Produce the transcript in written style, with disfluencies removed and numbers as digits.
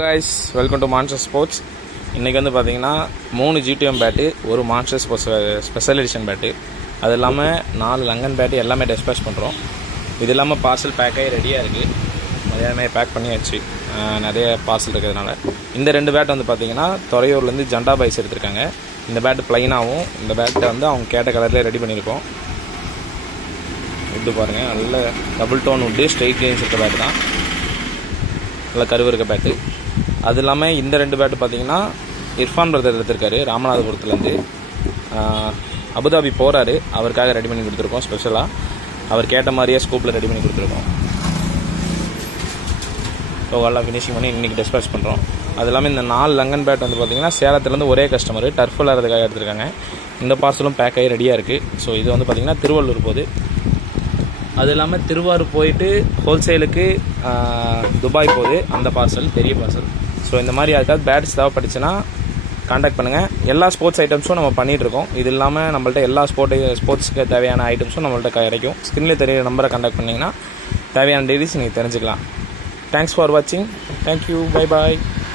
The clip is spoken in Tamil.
guys, welcome to Monster Sports. இன்னைக்கு வந்து பாத்தீங்கன்னா 3 GTM பேட், ஒரு Monster Sports special edition bat, அது இல்லாம 4 லங்கன் பேட் எல்லாமே டிஸ்பேட்ச் பண்றோம். இது இல்லாம பார்சல் பேக் ஆகி ரெடியா இருக்கு. மதியானமே பேக் பண்ணியாச்சு. நிறைய பார்சல் இருக்கிறதுனால இந்த ரெண்டு பேட் வந்து பாத்தீங்கன்னா துறையூர்ல இருந்து ஜண்டா பாய்ஸ் எடுத்துருக்காங்க. இந்த பேட் பிளைனாவும், இந்த பேட்டை வந்து அவங்க கேட்ட கலர்ல ரெடி பண்ணியிருக்கோம். இது பாருங்க, நல்ல டபுள் டோன் உட் ஸ்ட்ரெயிட் லைன்ஸ் இருக்க பேட் தான், நல்ல கருவு இருக்க பேட்டு. அது இல்லாமல் இந்த ரெண்டு பேட்டு பார்த்தீங்கன்னா இர்ஃபான் பிரதர் எடுத்திருக்காரு ராமநாதபுரத்துலேருந்து. அபுதாபி போகிறாரு, அவருக்காக ரெடி பண்ணி கொடுத்துருக்கோம். ஸ்பெஷலாக அவர் கேட்ட மாதிரியே ஸ்கூப்பில் ரெடி பண்ணி கொடுத்துருக்கோம். ஸோ எல்லாம் ஃபினிஷிங் பண்ணி இன்றைக்கி டிஸ்பேட்ச் பண்ணுறோம். அது இல்லாமல் இந்த 4 லங்கன் பேட் வந்து பார்த்திங்கன்னா சேலத்துலேருந்து ஒரே கஸ்டமர் டர்ஃப் விளாட்றதுக்காக எடுத்திருக்காங்க. இந்த பார்சலும் பேக் ஆகி ரெடியாக இருக்குது. ஸோ இது வந்து பார்த்திங்கன்னா திருவள்ளூர் போகுது. அது இல்லாமல் திருவாரூர் போயிட்டு ஹோல்சேலுக்கு துபாய் போகுது அந்த பார்சல், பெரிய பார்சல். ஸோ இந்த மாதிரி யாருக்காவது பேட்ஸ் தேவைப்பட்டுச்சுன்னா கான்டாக்ட் பண்ணுங்கள். எல்லா ஸ்போர்ட்ஸ் ஐட்டம்ஸும் நம்ம பண்ணிகிட்ருக்கோம். இது இல்லாமல் நம்மள்ட்ட எல்லா ஸ்போர்ட்ஸ்க்கு தேவையான ஐட்டம்ஸும் நம்மள்ட்ட கிடைக்கும். ஸ்க்ரீனில் தெரிய நம்பரை கான்டாக்ட் பண்ணிங்கன்னா தேவையான டீடைல்ஸ் நீங்கள் தெரிஞ்சுக்கலாம். தேங்க்ஸ் ஃபார் வாட்சிங். தேங்க்யூ. Bye bye.